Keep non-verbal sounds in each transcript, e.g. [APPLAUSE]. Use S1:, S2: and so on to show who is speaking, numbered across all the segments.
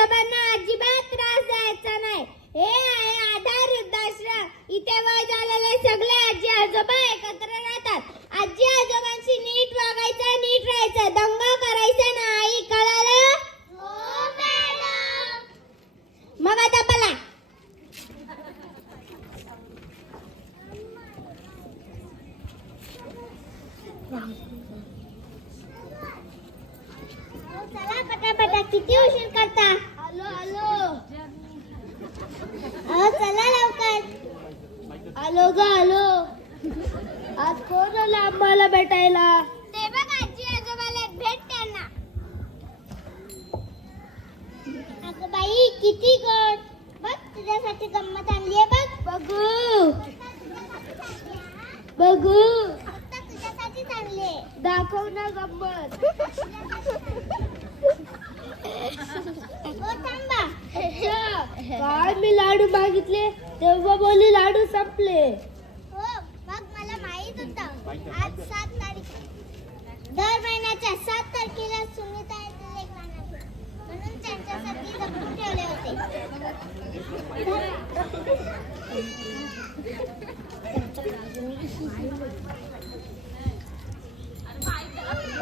S1: आजोबांना अजिबात त्रास द्यायचा नाही. हे आहे आधार वृद्धाश्रम. इथे वय झालेले सगळे आजी आजोबा एकत्र राहतात. आजी आजोबांशी नीट वागायचं नीट राहायचं. दंगा करायचा नाही. कळालं? हो मग आता पला चला पटापटा. किती उशीर करता आलो आलो अहो चला लवकर आलो ग आलो. आज कोण आलं आम्हाला भेटायला? ते बघ आजी आजोबाला एक भेट त्यांना अगं बाई किती गोड बघ तुझ्यासाठी गंमत आणली आहे बघ. बघू. बघू. फक्त आणली दाखव ना गंमत. हो थांबा. [LAUGHS] काल मी लाडू मागितले तेव्हा बोलली लाडू संपले. हो मग मला माहीत होता. आज सात तारीख दर महिन्याच्या सात तारखेला सुनीता म्हणून त्यांच्यासाठी जपून ठेवले होते.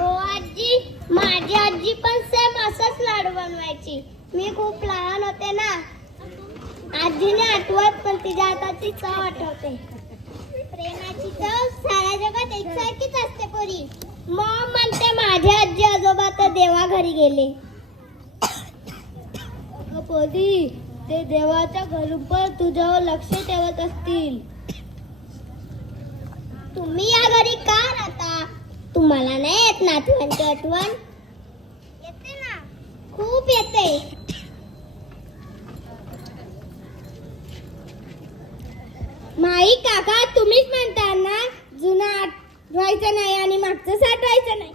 S1: ओ आजी. माझी आजी पण सेम असंच लाडू बनवायची. मी खूप लहान होते ना आजीने आठवत पण तिच्या हाताची चव आठवते. प्रेमाची चव साऱ्या जगात एकसारखीच असते पोरी. मॉम म्हणते माझे आजी आजोबा तर देवा घरी गेले. पोरी ते देवाच्या घरोबर तुझ्यावर लक्ष ठेवत असतील. तुम्ही या घरी का राहता? तुम्हाला नाही येत नातवांची आठवण येते ना. खूप येते. माई काका तुम्हीच म्हणता ना जुना आठवायचं नाही आणि मागचं साठवायचं नाही.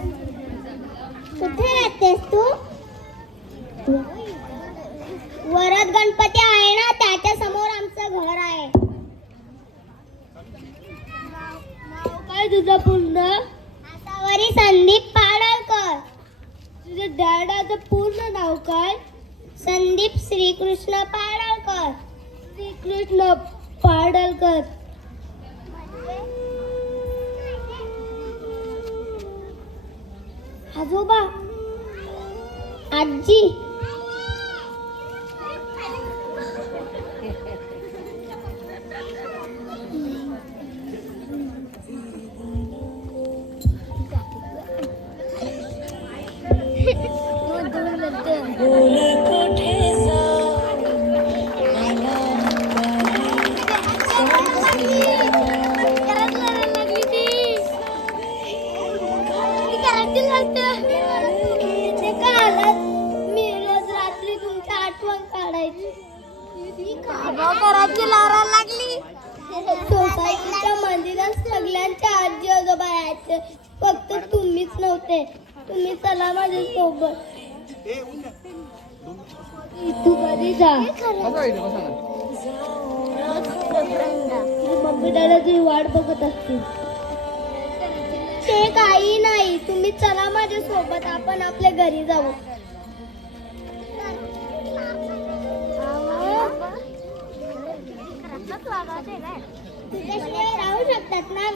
S1: कुठे राहतेस तू वरद गणपती आहे ना त्याच्यासमोर आमचं घर आहे नाव काय तुझं पूर्ण? आतावरी संदीप पाडळकर. तुझ्या डॅडाचं पूर्ण नाव काय? संदीप श्रीकृष्ण पाडळकर. श्रीकृष्ण पाडळकर. आजोबा. आजी. मी रोज रात्री तुमची आठवण काढायची. घराची लारा लागली. सोसायटीच्या मंदिरात सगळ्यांच्या आजी आजोबा यायचे. फक्त तुम्हीच नव्हते. तुम्ही चला माझ्या सोबत तू कधी जा. मम्मी दादा तुझी वाट बघत असतील ते काही नाही. तुम्ही चला माझ्या सोबत आपण आपल्या घरी जाऊ. तुझ्याशिवाय राहू शकतात ना?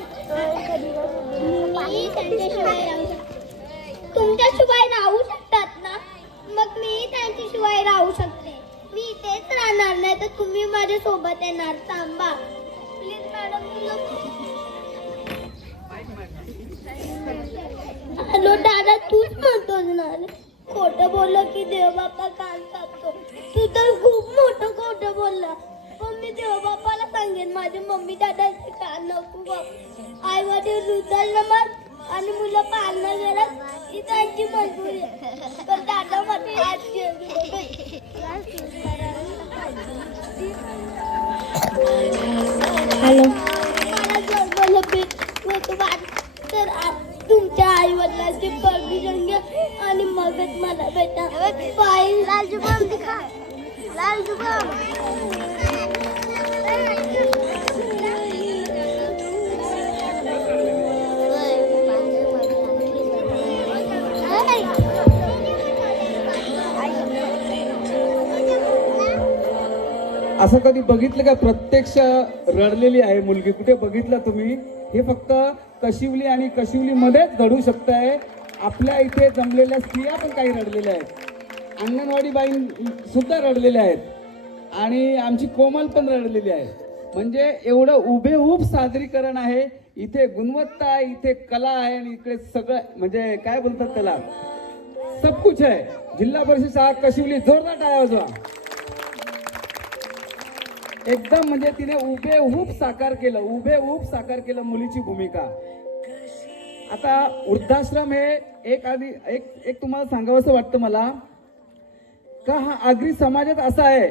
S1: मी त्यांच्याशिवाय राहू शकते तुमच्याशिवाय राहू शकतात ना? मग मी त्यांच्याशिवाय राहू शकते. मी इथेच राहणार नाही तर तुम्ही माझ्या सोबत येणार. थांबा. प्लीज मॅडम मला तूच म्हणतोस ना खोटं बोललं की देवबापा कान कापतो. तू तर खूप मोठं खोटं बोलला. पण मी देवबापाला सांगेन माझे मम्मी दादाचे कान नको बाप. आई वडील वृद्धाश्रमात आणि मुलं पाळणं घरात ही त्यांची मजबुरी पण दादा म्हणते हॅलो. मागत मला बेटा. पाय लाल जुबाम दिखा. लाल जुबाम
S2: असं कधी बघितलं का? प्रत्यक्ष रडलेली आहे मुलगी. कुठे बघितलं तुम्ही? हे फक्त कशिवली आणि कशिवली मध्येच घडू शकतंय. आपल्या इथे जमलेल्या स्त्रिया पण काही रडलेल्या आहेत. अंगणवाडी बाई सुद्धा रडलेल्या आहेत. आणि आमची कोमल पण रडलेली आहे. म्हणजे एवढं उभेहूब सादरीकरण आहे. इथे गुणवत्ता आहे इथे कला आहे आणि इकडे सगळं म्हणजे काय बोलतात त्याला? सब कुछ आहे. जिल्हा परिषद शाळा कशिवली जोरदार टाळ्या वाजवा. एकदम म्हणजे तिने उभे हुब साकार केलं उभे हुब साकार केलं मुलीची भूमिका. आता वृद्धाश्रम हे एक आधी एक एक तुम्हाला सांगावंसं वाटतं मला का हा आगरी समाजात असा आहे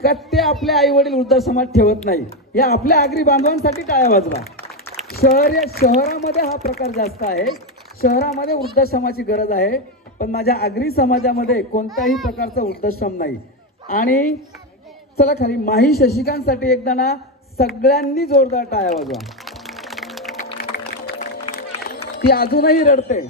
S2: का ते आपले आई वडील वृद्धाश्रमात ठेवत नाही? या आपल्या आगरी बांधवांसाठी टाळ्या वाजवा. शहर या शहरामध्ये हा प्रकार जास्त आहे. शहरामध्ये वृद्धाश्रमाची गरज आहे. पण माझ्या आगरी समाजामध्ये कोणत्याही प्रकारचा वृद्धाश्रम नाही. आणि चला खाली माही शशिकांसाठी एकदा ना सगळ्यांनी जोरदार टाळ्या वाजवा. ती अजूनही रडते.